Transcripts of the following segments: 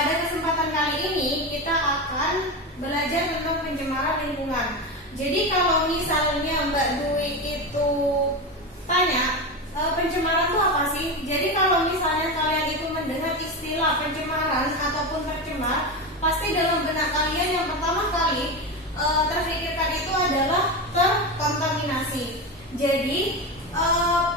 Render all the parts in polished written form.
pada kesempatan kali ini kita akan belajar tentang pencemaran lingkungan. Jadi kalau misalnya Mbak Dwi itu tanya, pencemaran itu apa sih? Jadi kalau misalnya kalian itu mendengar istilah pencemaran ataupun tercemar, pasti dalam benak kalian yang pertama kali terfikirkan itu adalah terkontaminasi. Jadi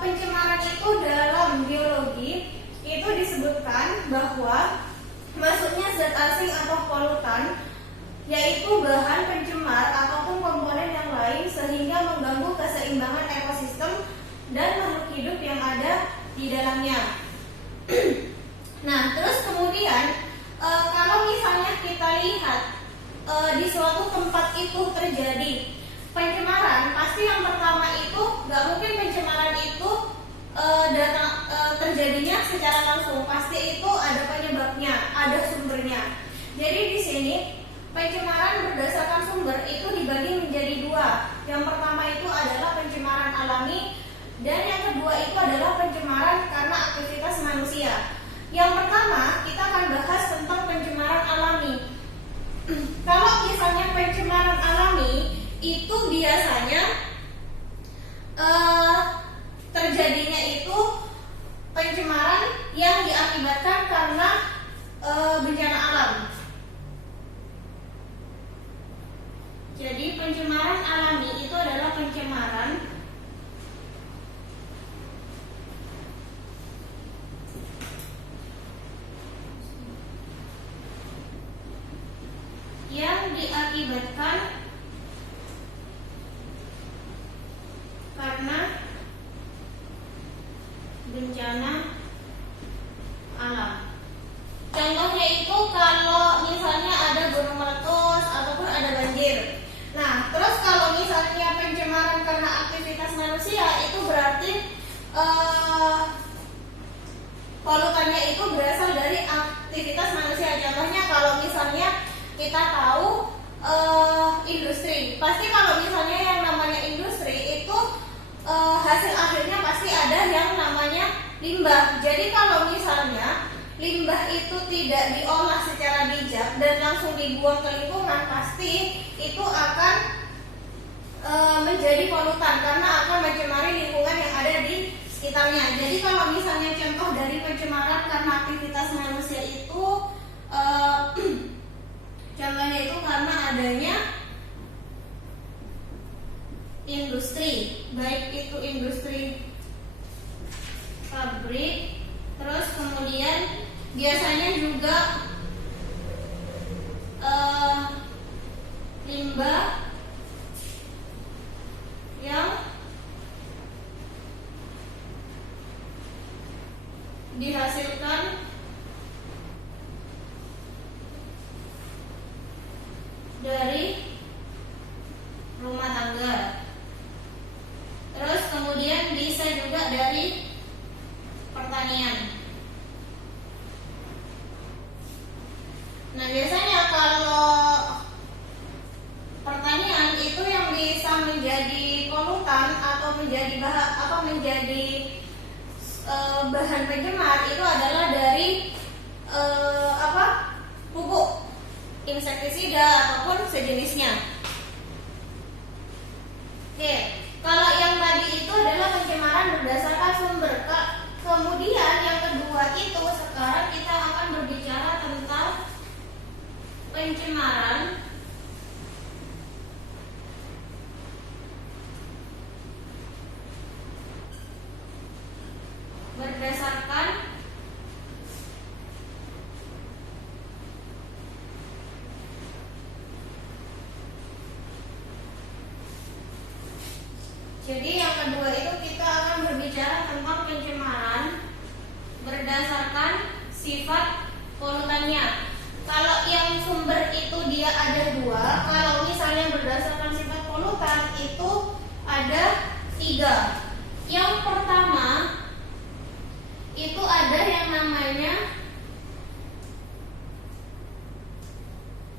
pencemaran itu dalam biologi itu disebutkan bahwa masuknya zat asing atau polutan, yaitu bahan pencemar ataupun komponen yang lain sehingga mengganggu keseimbangan ekosistem dan makhluk hidup yang ada di dalamnya. Nah, terus kemudian kalau misalnya kita lihat di suatu tempat itu terjadi pencemaran, pasti yang pertama itu nggak mungkin pencemaran itu terjadinya secara langsung. Pasti itu ada penyebabnya, ada sumbernya. Jadi di sini pencemaran berdasarkan sumber itu dibagi menjadi dua. Yang pertama itu adalah pencemaran alami, dan yang kedua itu adalah pencemaran karena aktivitas manusia. Yang pertama kita akan bahas tentang pencemaran alami. Kalau misalnya pencemaran alami itu biasanya terjadinya itu pencemaran yang diakibatkan karena bencana alam. Jadi pencemaran alami itu adalah pencemaran yang diakibatkan karena bencana alam. Contohnya itu kalau misalnya ada gunung meletus ataupun ada banjir. Nah, terus kalau misalnya pencemaran karena aktivitas manusia itu berarti polutannya itu berasal dari aktivitas manusia. Contohnya kalau misalnya kita tahu industri, pasti kalau misalnya yang namanya industri itu hasil akhirnya pasti ada yang namanya limbah. Jadi kalau misalnya limbah itu tidak diolah secara bijak dan langsung dibuang ke lingkungan, pasti itu akan menjadi polutan karena akan mencemari lingkungan yang ada di sekitarnya. Jadi kalau misalnya contoh dari pencemaran karena aktivitas manusia itu contohnya itu karena adanya industri, baik itu industri pabrik, terus kemudian biasanya juga limbah yang dihasilkan dari rumah tangga. Terus kemudian bisa juga dari pertanian. Nah, biasanya kalau pertanian itu yang bisa menjadi polutan atau menjadi bahan pencemar itu adalah dari pupuk insektisida ataupun sejenisnya. Oke, kalau yang tadi itu adalah pencemaran berdasarkan sumber. Kemudian yang kedua itu sekarang kita akan berbicara tentang pencemaran berdasarkan Jadi yang kedua itu kita akan berbicara tentang pencemaran berdasarkan sifat polutannya. Kalau yang sumber itu dia ada dua, kalau misalnya berdasarkan sifat polutan itu ada tiga. Yang pertama itu ada yang namanya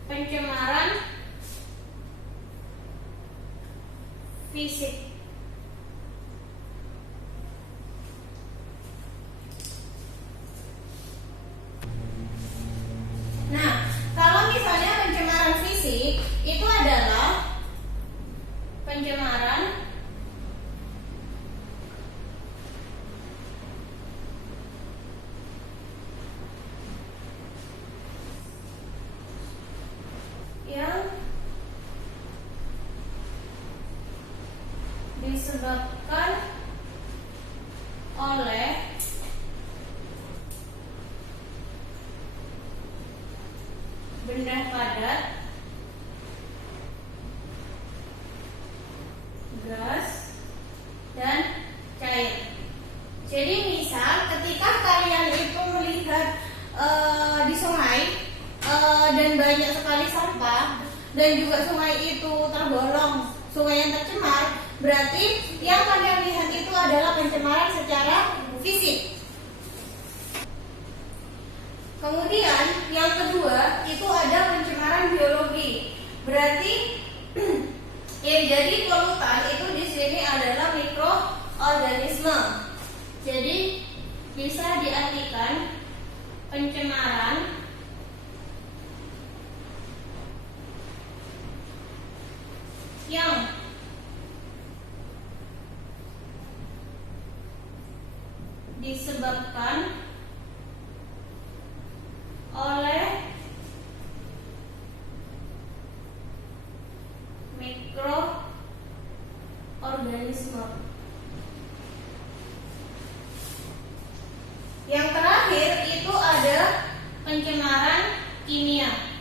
pencemaran fisik. pencemaran yang disebabkan oleh benda padat, gas, dan cair. Jadi misal ketika kalian itu melihat di sungai dan banyak sekali sampah dan juga sungai itu tergolong sungai yang tercemar, berarti yang kalian lihat itu adalah pencemaran secara fisik. Kemudian yang kedua itu ada pencemaran biologi. Berarti yang jadi polutan itu di sini adalah mikroorganisme. Jadi bisa diartikan pencemaran yang disebabkan oleh mikroorganisme. Yang terakhir itu ada pencemaran kimia.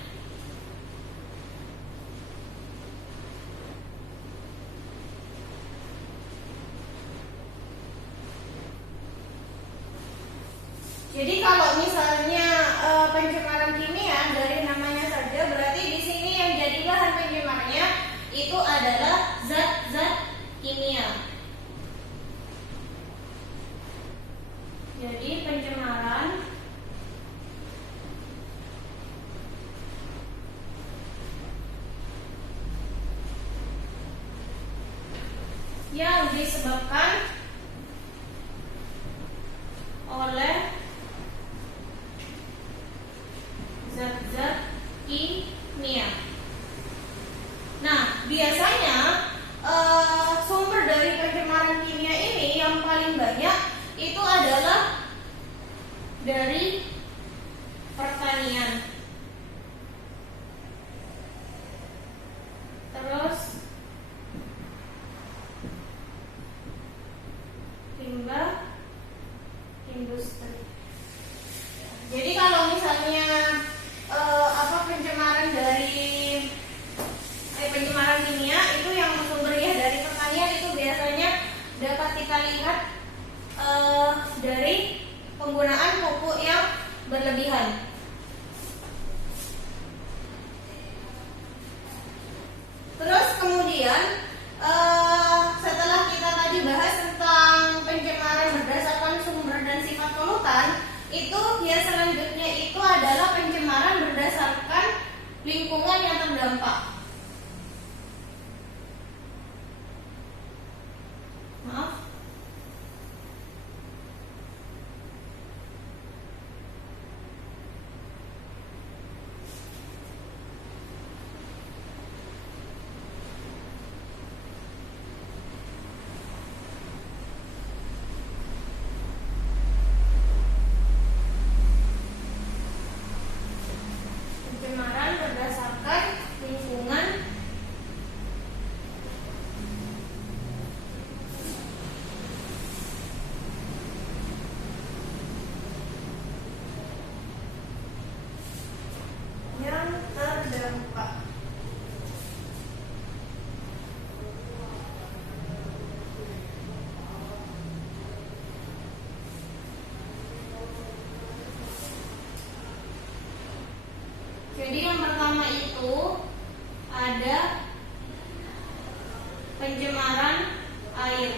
Jadi kalau misalnya pencemaran kimia dari namanya saja, berarti di sini yang jadi bahan pencemarnya itu adalah zat-zat kimia. Jadi pencemaran yang disebabkan oleh zat-zat kimia. Nah, biasanya sumber dari pencemaran kimia ini yang paling banyak itu adalah dari pertanian. Terus limbah industri. Jadi kalau misalnya pencemaran dari pencemaran kimia itu yang sumbernya dari pertanian itu biasanya dapat kita lihat dari penggunaan pupuk yang berlebihan. Terus kemudian setelah kita tadi bahas tentang pencemaran berdasarkan sumber dan sifat polutan, itu yang selanjutnya itu adalah pencemaran berdasarkan lingkungan yang terdampak. Maaf. Pencemaran berdasarkan lingkungan yang terdampak. Jadi yang pertama itu ada pencemaran air.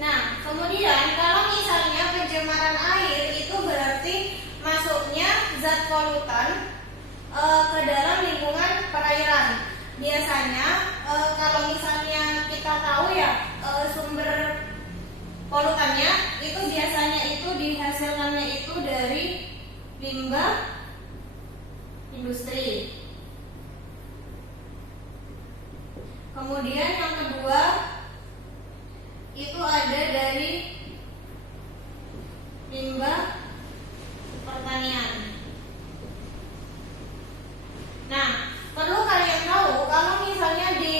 Nah, kemudian kalau misalnya pencemaran air itu berarti masuknya zat polutan ke dalam lingkungan perairan. Biasanya kalau misalnya kita tahu ya sumber polutannya itu biasanya itu dihasilkannya itu dari limbah industri. Kemudian yang kedua itu ada dari limbah pertanian. Nah, perlu kalian tahu kalau misalnya di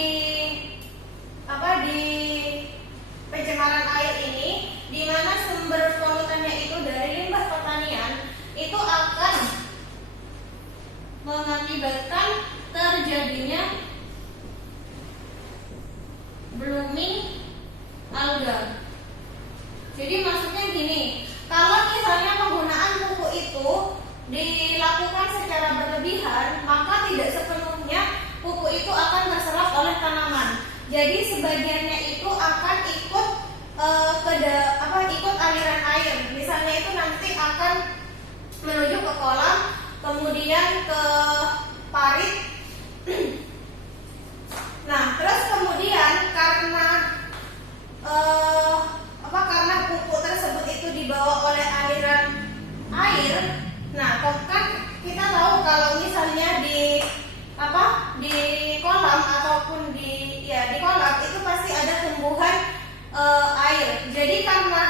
pencemaran air ini, di mana sumber polutannya itu dari limbah pertanian, itu akan mengakibatkan terjadinya blooming alga. Jadi maksudnya gini, kalau misalnya penggunaan pupuk itu dilakukan secara berlebihan, maka tidak sepenuhnya pupuk itu akan terserap oleh tanaman. Jadi sebagiannya itu akan ikut ikut aliran air. Misalnya itu nanti akan menuju ke kolam, kemudian ke parit. Nah, terus kemudian karena pupuk tersebut itu dibawa oleh aliran air. Nah, kan kita tahu kalau misalnya di kolam ataupun di kolam itu pasti ada tumbuhan air. Jadi karena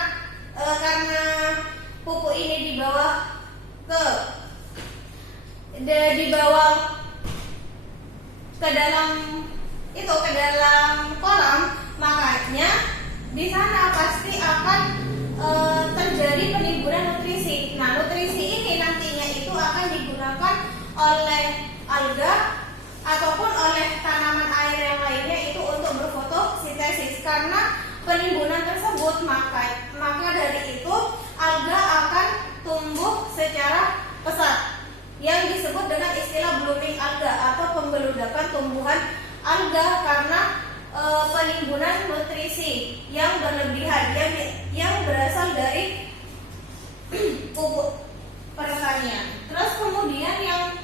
pupuk ini dibawa ke dalam kolam, makanya di sana pasti akan terjadi penimbunan nutrisi. Nah, nutrisi ini nantinya itu akan digunakan oleh alga ataupun oleh tanaman air yang lainnya itu untuk berfotosintesis. Karena penimbunan tersebut, maka dari itu alga akan tumbuh secara pesat, yang disebut dengan istilah blooming alga atau pembeludakan tumbuhan alga karena penimbunan nutrisi yang berlebihan yang berasal dari pupuk pertanian. Terus kemudian yang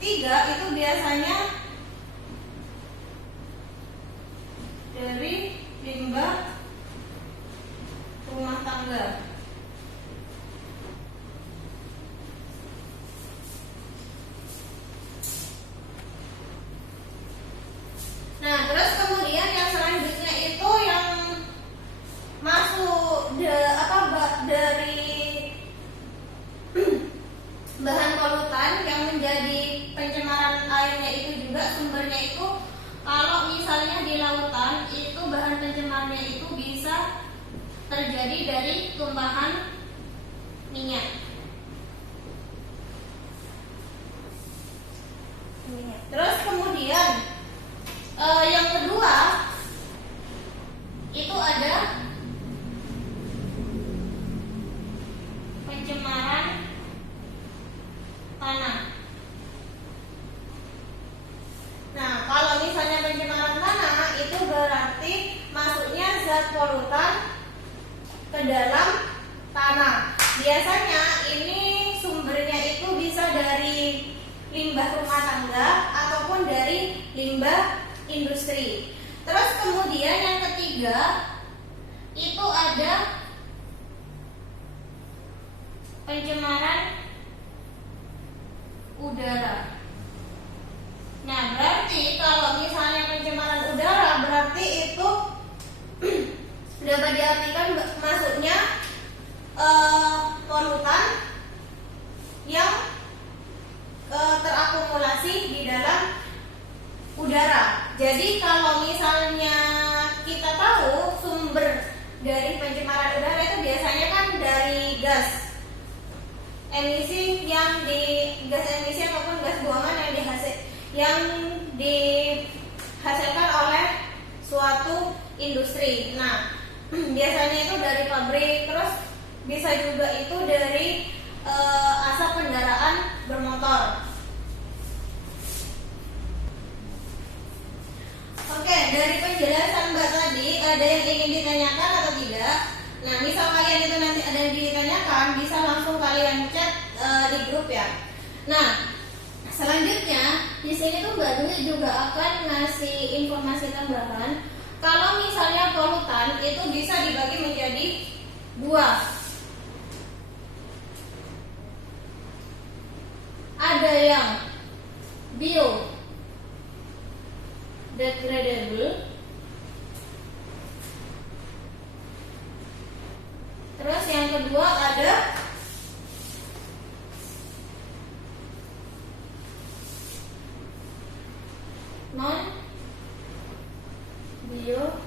ketiga itu biasanya dari limbah rumah tangga. Nah, terus kemudian yang selanjutnya itu yang masuk dari bahan polutan yang menjadi pencemaran airnya itu juga sumbernya itu, kalau misalnya di lautan itu bahan pencemarnya itu bisa terjadi dari tumpahan minyak. Terus kemudian yang kedua itu ada pencemaran tanah. Nah, kalau misalnya pencemaran tanah itu berarti masuknya zat polutan ke dalam tanah. Biasanya ini sumbernya itu bisa dari limbah rumah tangga ataupun dari limbah industri. Terus kemudian yang ketiga itu ada pencemaran udara. Nah, berarti kalau misalnya pencemaran udara berarti itu dapat diartikan masuknya polutan yang terakumulasi di dalam udara. Jadi kalau misalnya kita tahu sumber dari pencemaran udara itu biasanya kan dari gas emisi ataupun gas buangan yang dihasilkan oleh suatu industri. Nah, biasanya itu dari pabrik, terus bisa juga itu dari asap kendaraan bermotor. Oke, dari penjelasan Mbak tadi ada yang ingin ditanyakan atau tidak? Nah, misal kalian itu nanti ada yang ditanyakan, bisa langsung kalian chat di grup ya. Nah, selanjutnya di sini tuh Mbak Dwi juga akan ngasih informasi tambahan. Kalau misalnya polutan itu bisa dibagi menjadi dua. yang biodegradable. Terus yang kedua ada non biodegradable.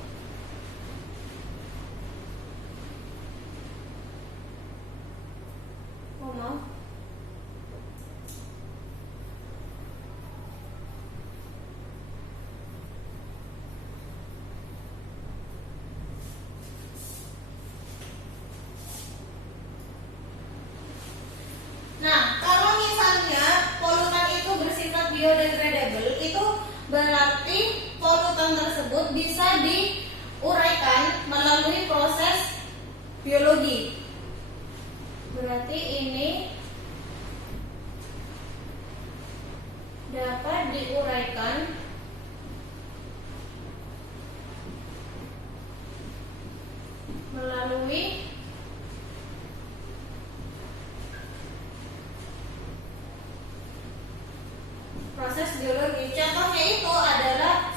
Nah, kalau misalnya polutan itu bersifat biodegradable, itu berarti polutan tersebut bisa diuraikan melalui proses biologi. Berarti ini dapat diuraikan melalui proses biologi. Contohnya itu adalah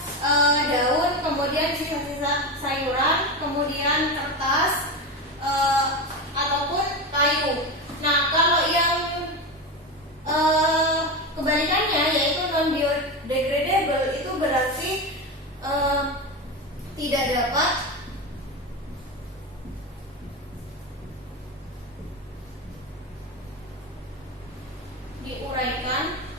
daun, kemudian sisa-sisa sayuran, kemudian kertas, ataupun kayu. Nah, kalau yang kebalikannya yaitu non biodegradable, itu berarti tidak dapat diuraikan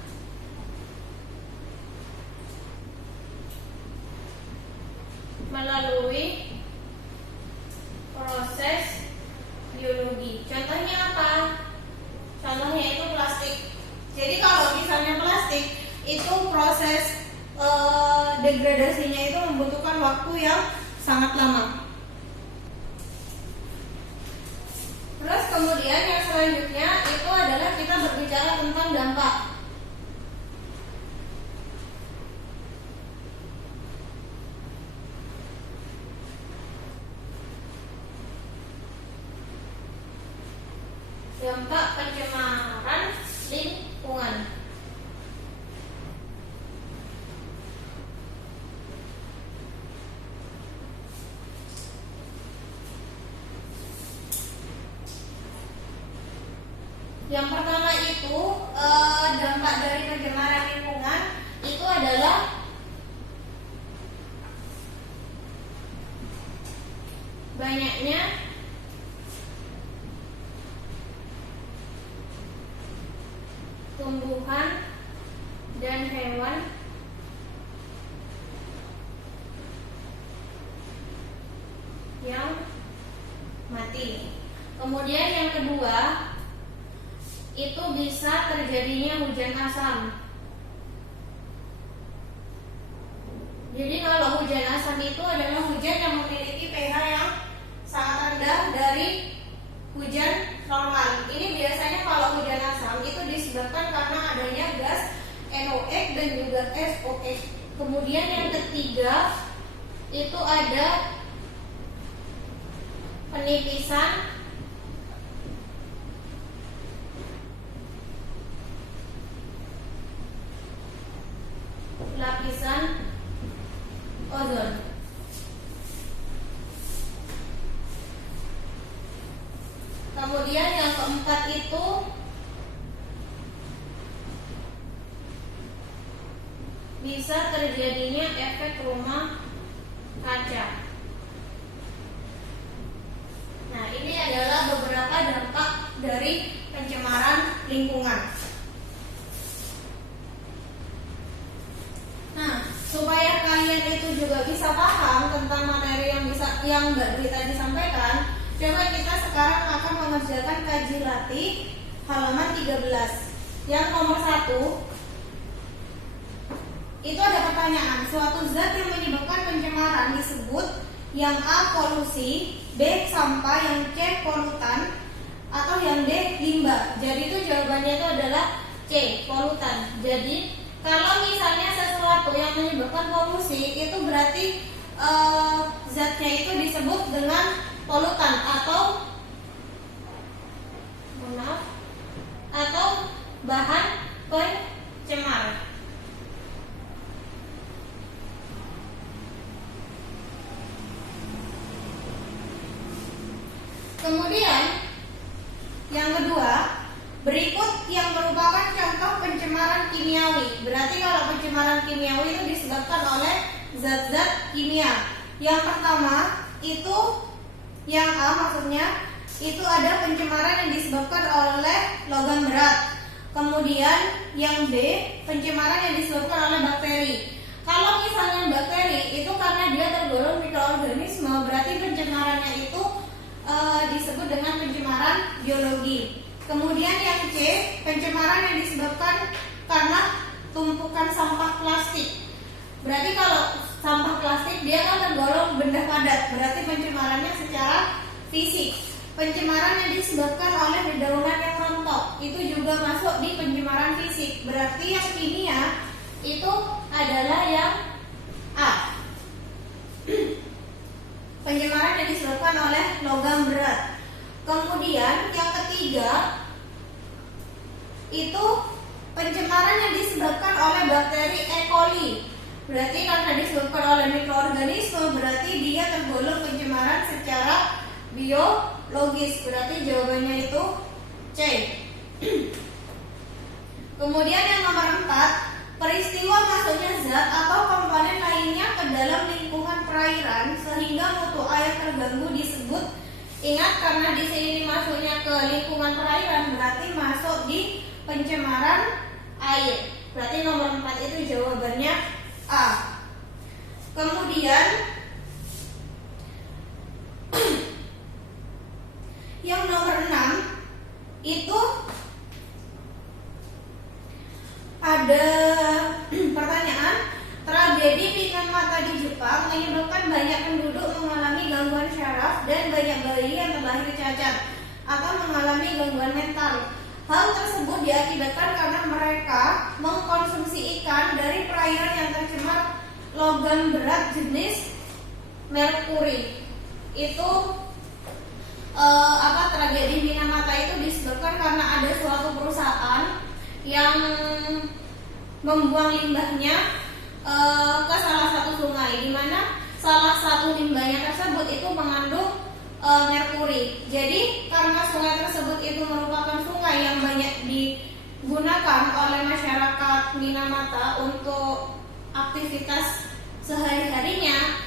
melalui proses biologi. Contohnya apa? Contohnya itu plastik. Jadi kalau misalnya plastik itu proses degradasinya itu membutuhkan waktu yang sangat lama. Terus kemudian yang selanjutnya itu adalah kita berbicara tentang dampak. Dampak pencemaran lingkungan. Yang pertama itu dampak dari pencemaran lingkungan itu adalah banyaknya tumbuhan dan hewan yang mati. Kemudian yang kedua itu bisa terjadinya hujan asam. Jadi kalau hujan asam itu adalah hujan yang memiliki pH yang sangat rendah dari hujan normal. Ini biasanya kalau hujan asam itu disebabkan karena adanya gas NOx dan juga SOx. Kemudian yang ketiga itu ada penipisan lapisan ozon. Kemudian yang keempat itu bisa terjadinya efek rumah kaca. Nah, ini adalah beberapa dampak dari pencemaran lingkungan. Nah, supaya kalian itu juga bisa paham tentang materi yang Mbak Dwi tadi sampaikan, coba kita sekarang akan mengerjakan kaji latih halaman 13. Yang nomor 1 itu ada pertanyaan, suatu zat yang menyebabkan pencemaran disebut yang A polusi, B sampah, yang C polutan, atau yang D limbah. Jadi itu jawabannya itu adalah C, polutan. Jadi kalau misalnya sesuatu yang menyebabkan polusi itu berarti zatnya itu disebut dengan polutan atau bahan cemar. Kemudian yang kedua, berikut yang merupakan contoh pencemaran kimiawi. Berarti kalau pencemaran kimiawi itu disebabkan oleh zat-zat kimia. Yang pertama itu yang A, maksudnya itu ada pencemaran yang disebabkan oleh logam berat. Kemudian yang B, pencemaran yang disebabkan oleh bakteri. Kalau misalnya bakteri itu karena dia tergolong mikroorganisme, berarti pencemarannya itu disebut dengan pencemaran biologi. Kemudian yang C, pencemaran yang disebabkan karena tumpukan sampah plastik. Berarti kalau sampah plastik dia kan tergolong benda padat, berarti pencemarannya secara fisik. Pencemaran yang disebabkan oleh dedaunan yang rontok itu juga masuk di pencemaran fisik. Berarti yang kimia itu adalah yang A. Pencemaran yang disebabkan oleh logam berat. Kemudian yang ketiga itu pencemaran yang disebabkan oleh bakteri E. coli. Berarti karena disebabkan oleh mikroorganisme, berarti dia tergolong pencemaran secara biologis. Berarti jawabannya itu C. Kemudian yang nomor 4, peristiwa masuknya zat atau komponen lainnya ke dalam lingkungan perairan sehingga mutu air terganggu disebut. Ingat, karena di sini masuknya ke lingkungan perairan berarti masuk di pencemaran air. Berarti nomor 4 itu jawabannya A. Kemudian yang nomor 6 itu ada pertanyaan, tragedi Minamata di Jepang menyebabkan banyak penduduk mengalami gangguan syaraf dan banyak bayi yang terlahir cacat atau mengalami gangguan mental. Hal tersebut diakibatkan karena mereka mengkonsumsi ikan dari perairan yang tercemar logam berat jenis merkuri. Itu tragedi Minamata itu disebabkan karena ada suatu perusahaan yang membuang limbahnya ke salah satu sungai, di mana salah satu limbahnya tersebut itu mengandung merkuri. Jadi karena sungai tersebut itu merupakan sungai yang banyak digunakan oleh masyarakat Minamata untuk aktivitas sehari-harinya,